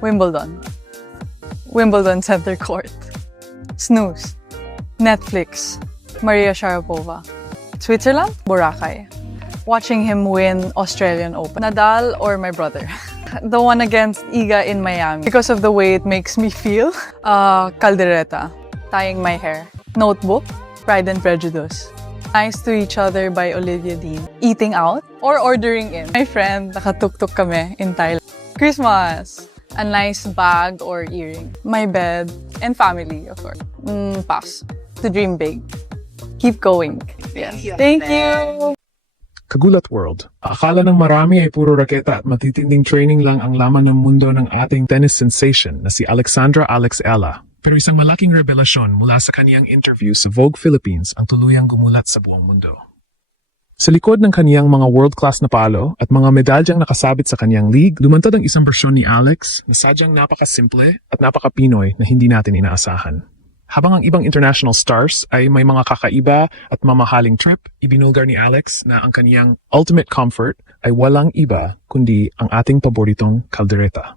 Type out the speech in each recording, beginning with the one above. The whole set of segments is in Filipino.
Wimbledon. Wimbledon Center Court. Snooze. Netflix. Maria Sharapova. Switzerland, Boracay. Watching him win Australian Open. Nadal or my brother. The one against Iga in Miami. Because of the way it makes me feel. Caldereta. Tying my hair. Notebook. Pride and Prejudice. Nice to Each Other by Olivia Dean. Eating out or ordering in. My friend, nakatuk-tuk kami in Thailand. Christmas. A nice bag or earring. My bed and family, of course. Pass. To dream big. Keep going. Yes. Thank you. Kagulat World. Akala ng marami ay puro raketa at matitinding training lang ang laman ng mundo ng ating tennis sensation na si Alexandra Alex Ella. Pero isang malaking revelasyon mula sa kaniyang interview sa Vogue Philippines ang tuluyang gumulat sa buong mundo. Sa likod ng kaniyang mga world-class na palo at mga medalyang nakasabit sa kaniyang league, lumantad ang isang bersyon ni Alex na sadyang napaka-simple at napaka-Pinoy na hindi natin inaasahan. Habang ang ibang international stars ay may mga kakaiba at mamahaling trip, ibinulgar ni Alex na ang kaniyang ultimate comfort ay walang iba kundi ang ating paboritong kaldereta.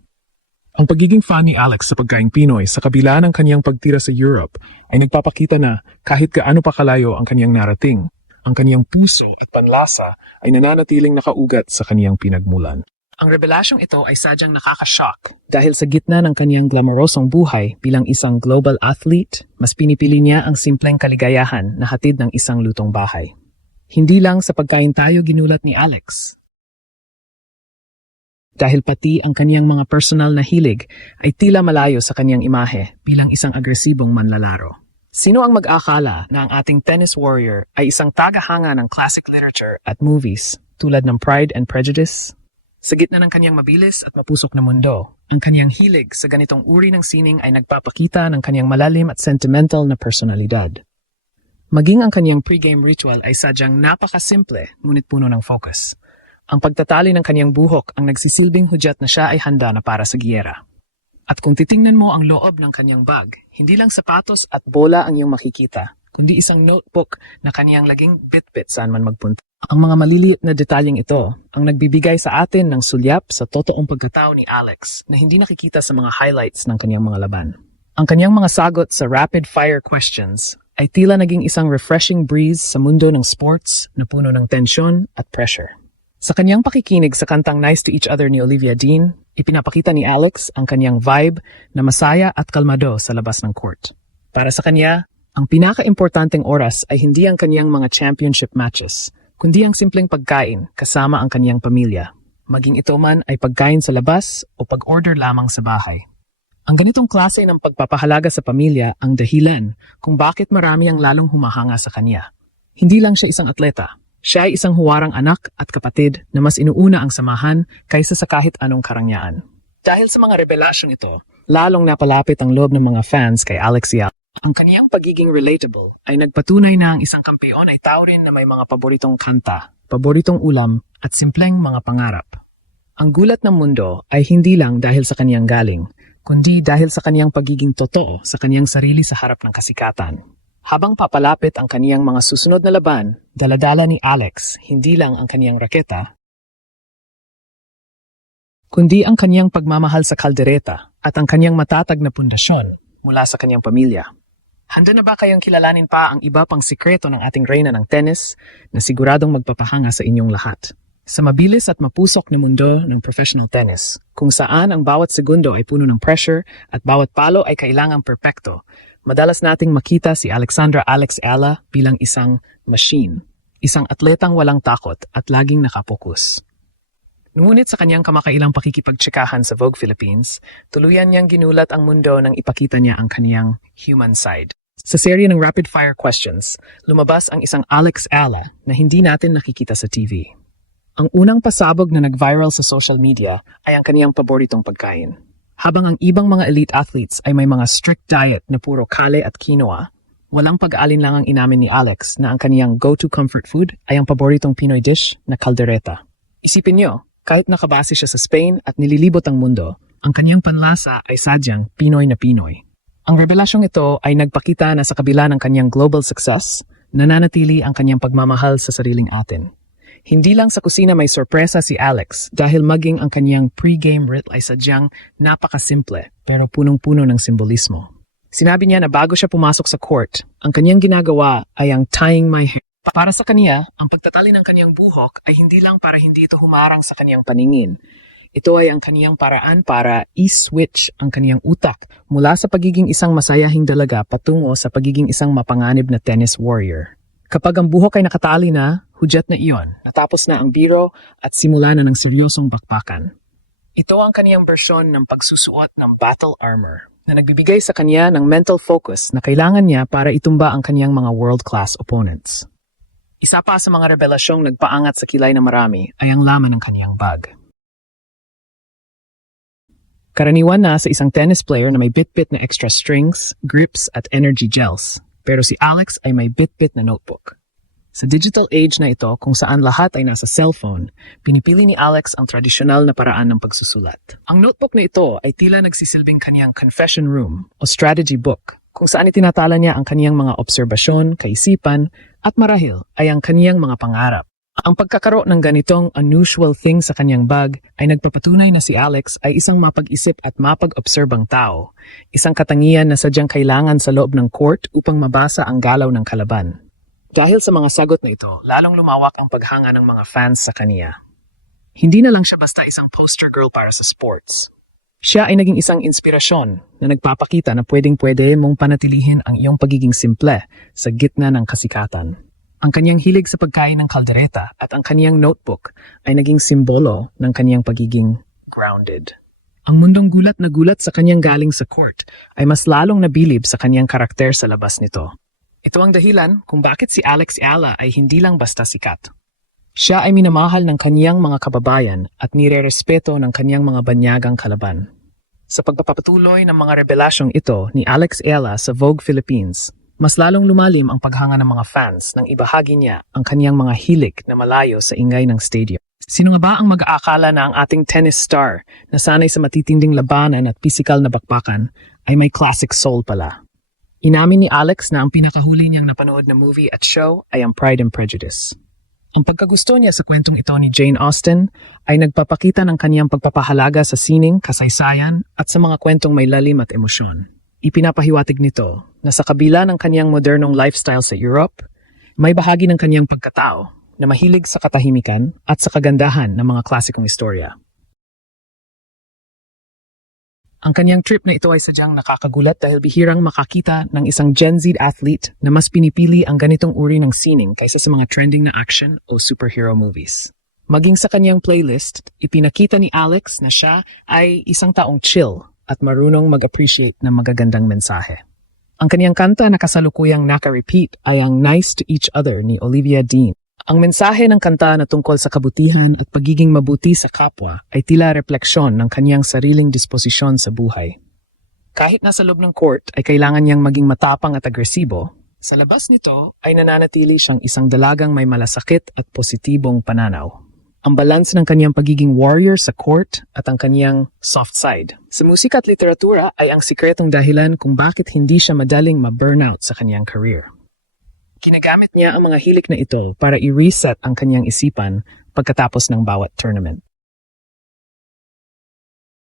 Ang pagiging fan ni Alex sa pagkaing Pinoy sa kabila ng kaniyang pagtira sa Europe ay nagpapakita na kahit gaano pa kalayo ang kaniyang narating, ang kaniyang puso at panlasa ay nananatiling nakaugat sa kaniyang pinagmulan. Ang revelasyong ito ay sadyang nakaka-shock dahil sa gitna ng kaniyang glamorosong buhay bilang isang global athlete, mas pinipili niya ang simpleng kaligayahan na hatid ng isang lutong bahay. Hindi lang sa pagkain tayo ginulat ni Alex. Dahil pati ang kaniyang mga personal na hilig ay tila malayo sa kaniyang imahe bilang isang agresibong manlalaro. Sino ang mag-akala na ang ating tennis warrior ay isang tagahanga ng classic literature at movies tulad ng Pride and Prejudice? Sa gitna ng kaniyang mabilis at mapusok na mundo, ang kaniyang hilig sa ganitong uri ng sining ay nagpapakita ng kaniyang malalim at sentimental na personalidad. Maging ang kaniyang pre-game ritual ay sadyang napakasimple ngunit puno ng focus. Ang pagtatali ng kaniyang buhok ang nagsisilbing hudyat na siya ay handa na para sa giyera. At kung titingnan mo ang loob ng kaniyang bag, hindi lang sapatos at bola ang iyong makikita, kundi isang notebook na kaniyang laging bit-bit saan man magpunta. Ang mga maliliit na detalyeng ito ang nagbibigay sa atin ng sulyap sa totoong pagkatao ni Alex na hindi nakikita sa mga highlights ng kaniyang mga laban. Ang kaniyang mga sagot sa rapid-fire questions ay tila naging isang refreshing breeze sa mundo ng sports na puno ng tensyon at pressure. Sa kaniyang pakikinig sa kantang Nice to Each Other ni Olivia Dean, ipinapakita ni Alex ang kaniyang vibe na masaya at kalmado sa labas ng court. Para sa kaniya, ang pinaka-importanteng oras ay hindi ang kaniyang mga championship matches, kundi ang simpleng pagkain kasama ang kaniyang pamilya. Maging ito man ay pagkain sa labas o pag-order lamang sa bahay. Ang ganitong klase ng pagpapahalaga sa pamilya ang dahilan kung bakit marami ang lalong humahanga sa kaniya. Hindi lang siya isang atleta. Siya ay isang huwarang anak at kapatid na mas inuuna ang samahan kaysa sa kahit anong karangyaan. Dahil sa mga revelasyong ito, lalong napalapit ang loob ng mga fans kay Alex Ella. Ang kaniyang pagiging relatable ay nagpatunay na ang isang kampeon ay tao rin na may mga paboritong kanta, paboritong ulam at simpleng mga pangarap. Ang gulat ng mundo ay hindi lang dahil sa kaniyang galing, kundi dahil sa kaniyang pagiging totoo sa kaniyang sarili sa harap ng kasikatan. Habang papalapit ang kaniyang mga susunod na laban, daladala ni Alex hindi lang ang kaniyang raketa, kundi ang kaniyang pagmamahal sa kaldereta at ang kaniyang matatag na pundasyon mula sa kaniyang pamilya. Handa na ba kayong kilalanin pa ang iba pang sikreto ng ating reyna ng tennis na siguradong magpapahanga sa inyong lahat? Sa mabilis at mapusok na mundo ng professional tennis, kung saan ang bawat segundo ay puno ng pressure at bawat palo ay kailangang perpekto, madalas nating makita si Alexandra Alex Ella bilang isang machine, isang atletang walang takot at laging nakapokus. Ngunit sa kanyang kamakailang pakikipagtsikahan sa Vogue Philippines, tuluyan niyang ginulat ang mundo nang ipakita niya ang kaniyang human side. Sa serye ng rapid-fire questions, lumabas ang isang Alex Ella na hindi natin nakikita sa TV. Ang unang pasabog na nag-viral sa social media ay ang kaniyang paboritong pagkain. Habang ang ibang mga elite athletes ay may mga strict diet na puro kale at quinoa, walang pag-aalinlangang inamin ni Alex na ang kaniyang go-to comfort food ay ang paboritong Pinoy dish na caldereta. Isipin niyo, kahit nakabase siya sa Spain at nililibot ang mundo, ang kaniyang panlasa ay sadyang Pinoy na Pinoy. Ang revelasyong ito ay nagpakita na sa kabila ng kaniyang global success, nananatili ang kaniyang pagmamahal sa sariling atin. Hindi lang sa kusina may sorpresa si Alex dahil maging ang kanyang pre-game ritual ay sadyang napakasimple pero punong-puno ng simbolismo. Sinabi niya na bago siya pumasok sa court, ang kanyang ginagawa ay ang tying my hair. Para sa kaniya, ang pagtatali ng kanyang buhok ay hindi lang para hindi ito humarang sa kanyang paningin. Ito ay ang kaniyang paraan para i-switch ang kaniyang utak mula sa pagiging isang masayahing dalaga patungo sa pagiging isang mapanganib na tennis warrior. Kapag ang buhok ay nakatali na, hudyat na iyon, natapos na ang biro at simula na ng seryosong bakbakan. Ito ang kaniyang bersyon ng pagsusuot ng battle armor na nagbibigay sa kanya ng mental focus na kailangan niya para itumba ang kaniyang mga world-class opponents. Isa pa sa mga revelasyong nagpaangat sa kilay na marami ay ang laman ng kaniyang bag. Karaniwan na sa isang tennis player na may bit-bit na extra strings, grips at energy gels. Pero si Alex ay may bit-bit na notebook. Sa digital age na ito kung saan lahat ay nasa cellphone, pinipili ni Alex ang tradisyonal na paraan ng pagsusulat. Ang notebook na ito ay tila nagsisilbing kaniyang confession room o strategy book kung saan itinatala niya ang kaniyang mga obserbasyon, kaisipan at marahil ay ang kaniyang mga pangarap. Ang pagkakaroon ng ganitong unusual thing sa kanyang bag ay nagpapatunay na si Alex ay isang mapag-isip at mapag-obserbang tao, isang katangian na sadyang kailangan sa loob ng court upang mabasa ang galaw ng kalaban. Dahil sa mga sagot na ito, lalong lumawak ang paghanga ng mga fans sa kaniya. Hindi na lang siya basta isang poster girl para sa sports. Siya ay naging isang inspirasyon na nagpapakita na pwedeng-pwede mong panatilihin ang iyong pagiging simple sa gitna ng kasikatan. Ang kaniyang hilig sa pagkain ng kaldereta at ang kaniyang notebook ay naging simbolo ng kaniyang pagiging grounded. Ang mundong gulat na gulat sa kaniyang galing sa court ay mas lalong nabilib sa kaniyang karakter sa labas nito. Ito ang dahilan kung bakit si Alex Ayala ay hindi lang basta sikat. Siya ay minamahal ng kaniyang mga kababayan at nirerespeto ng kaniyang mga banyagang kalaban. Sa pagpapatuloy ng mga revelasyong ito ni Alex Ayala sa Vogue Philippines, mas lalong lumalim ang paghanga ng mga fans nang ibahagi niya ang kaniyang mga hilig na malayo sa ingay ng stadium. Sino nga ba ang mag-aakala na ang ating tennis star na sanay sa matitinding labanan at pisikal na bakbakan ay may classic soul pala? Inamin ni Alex na ang pinakahuli niyang napanood na movie at show ay ang Pride and Prejudice. Ang pagkagusto niya sa kwentong ito ni Jane Austen ay nagpapakita ng kaniyang pagpapahalaga sa sining, kasaysayan at sa mga kwentong may lalim at emosyon. Ipinapahiwatig nito na sa kabila ng kaniyang modernong lifestyle sa Europe, may bahagi ng kaniyang pagkatao na mahilig sa katahimikan at sa kagandahan ng mga klasikong istorya. Ang kaniyang trip na ito ay sadyang nakakagulat dahil bihirang makakita ng isang Gen Z athlete na mas pinipili ang ganitong uri ng sining kaysa sa mga trending na action o superhero movies. Maging sa kaniyang playlist, ipinakita ni Alex na siya ay isang taong chill at marunong mag-appreciate ng magagandang mensahe. Ang kaniyang kanta na kasalukuyang naka-repeat ay ang Nice to Each Other ni Olivia Dean. Ang mensahe ng kanta na tungkol sa kabutihan at pagiging mabuti sa kapwa ay tila refleksyon ng kaniyang sariling disposisyon sa buhay. Kahit nasa loob ng court ay kailangan niyang maging matapang at agresibo, sa labas nito ay nananatili siyang isang dalagang may malasakit at positibong pananaw. Ang balance ng kaniyang pagiging warrior sa court at ang kaniyang soft side. Sa musika at literatura ay ang sikretong dahilan kung bakit hindi siya madaling ma-burnout sa kaniyang career. Ginagamit niya ang mga hilig na ito para i-reset ang kaniyang isipan pagkatapos ng bawat tournament.